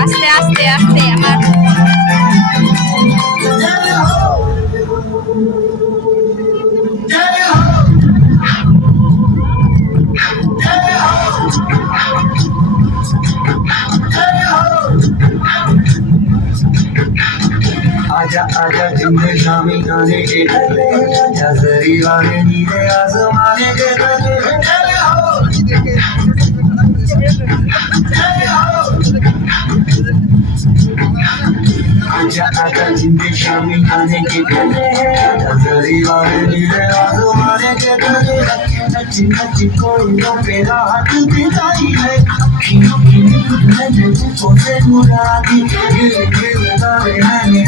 আস্তে আস্তে আস্তে আমার आजा आजा जिंदे शामी गाने के ढले आजा जरी वाले नीले आसमाने के ढले आजा आजा जिंदे शामी गाने के ढले आजा जरी वाले नीले आसमाने के ढले नची नची कोई नो पेरा हाथ बिताई है अखियों की निकले जैसे पोसे मुरादी गिर गिर गावे मैंने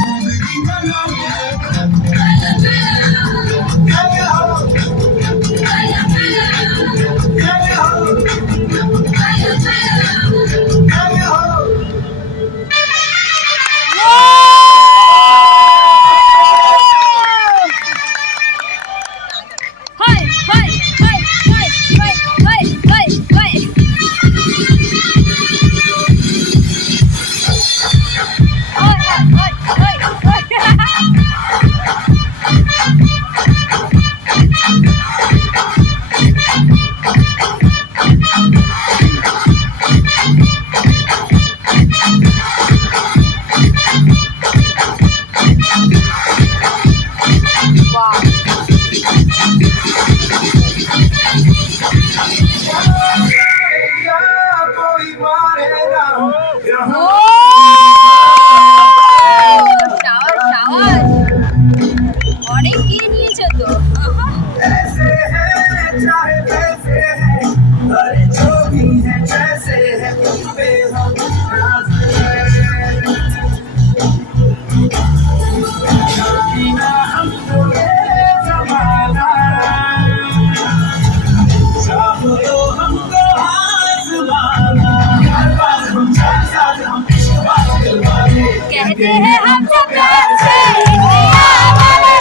कहते हैं हम सब प्यार से इंडिया वाले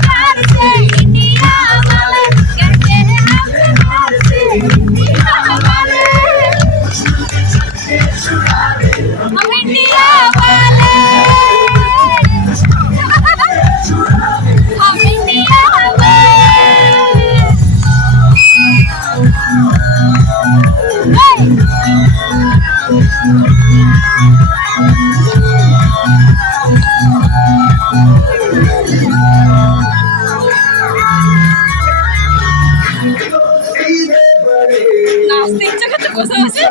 प्यार से इंडिया वाले कहते हैं हम सब प्यार से इंडिया वाले हम इंडिया वाले हम इंडिया নাচতে ইচ্ছা করতে বসে বসে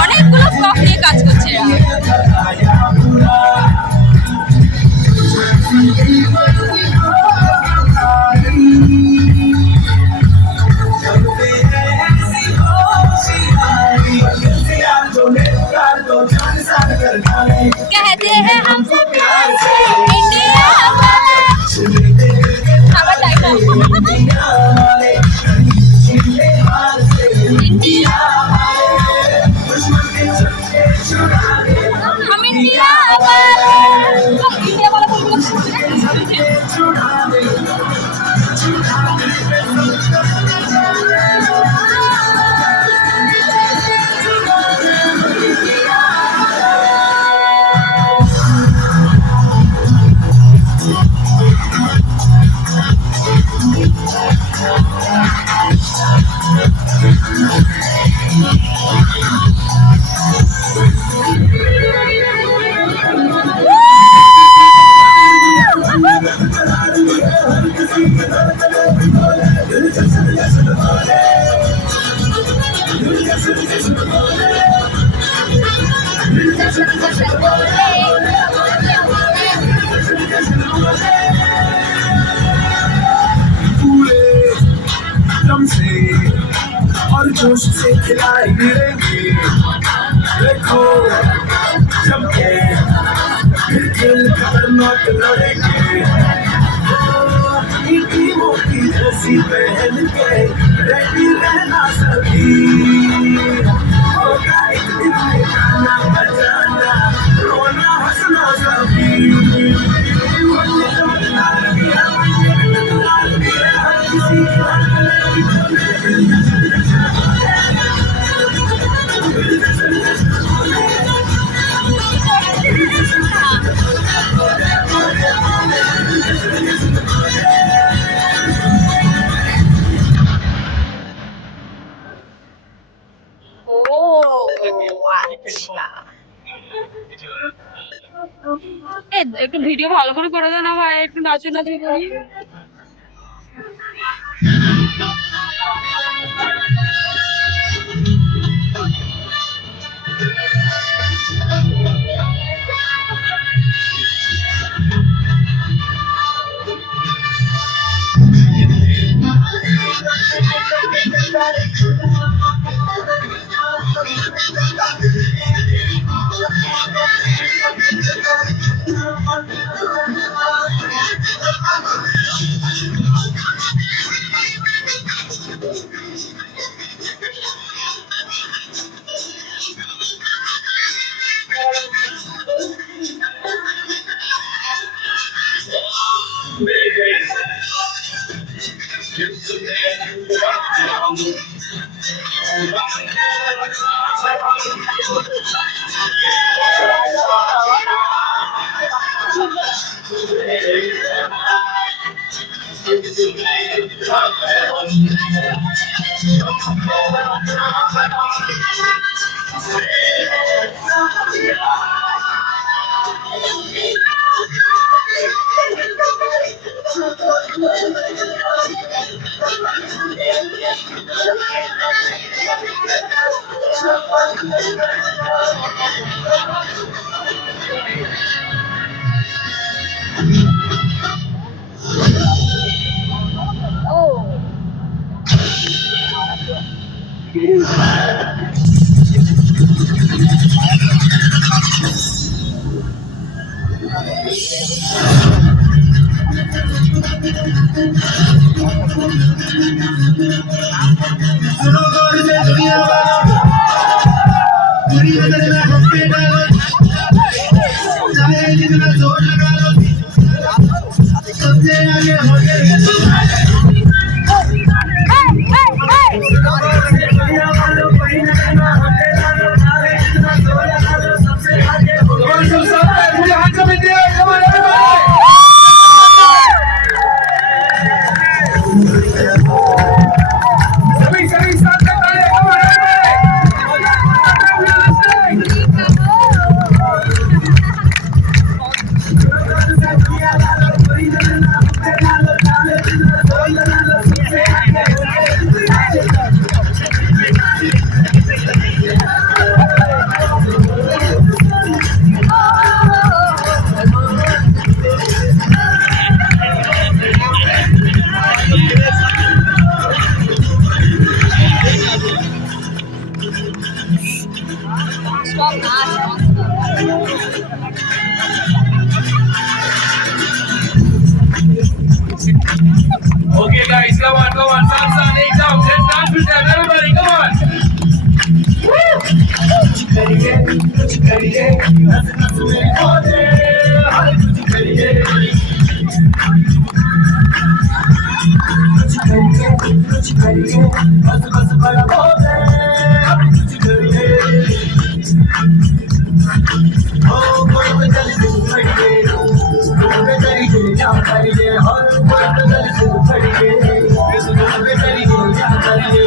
অনেকগুলো ফ্লক নিয়ে কাজ করছে এরা कहते हैं हम सब प्यार से इंडिया वाले खाবার টাইম इंडिया हम इंडिया वाले इंडिया वाला और जोश से खिलाएंगे देखो सबके फिर खेल खतरनाक लड़ेंगे मोटी रस्सी पहन के रेडी रहना सब আচ্ছা একটু ভিডিও ভালো করে করে দাও না ভাই, একটু নাচু নাচু করি। सुनो गौर से दुनिया वालों, दुनिया में हॉस्पिटल चाहे जितना जोर लगा लो, सबसे आगे हो गए दुनिया वालों, कहीं ना कहीं हॉस्पिटल चाहे जितना जोर लगा लो, सबसे आगे हो गए। मुझे हाथ में दिया सभी साथ में ताली Okay guys, come on, salsa, lay down, get dance with them, everybody, come on. कुछ करिए, हंस हंस मेरे होते, हर कुछ करिए, हंस हंस बड़ा होते, हर कुछ करिए, ओ कोई बदल से खड़िए, तुम पे करिए, क्या करिए, और कोई बदल से खड़िए, तुम पे करिए, क्या करिए।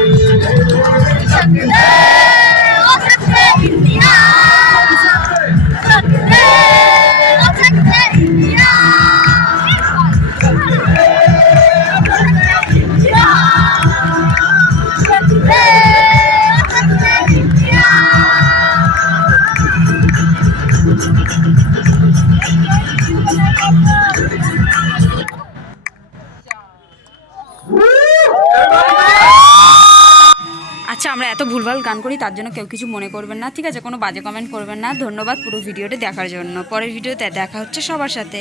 আচ্ছা আমরা এত ভুলভাল গান করি তার জন্য কেউ কিছু মনে করবেন না, ঠিক আছে? কোনো বাজে কমেন্ট করবেন না। ধন্যবাদ পুরো ভিডিওটি দেখার জন্য। পরের ভিডিওতে দেখা হচ্ছে সবার সাথে।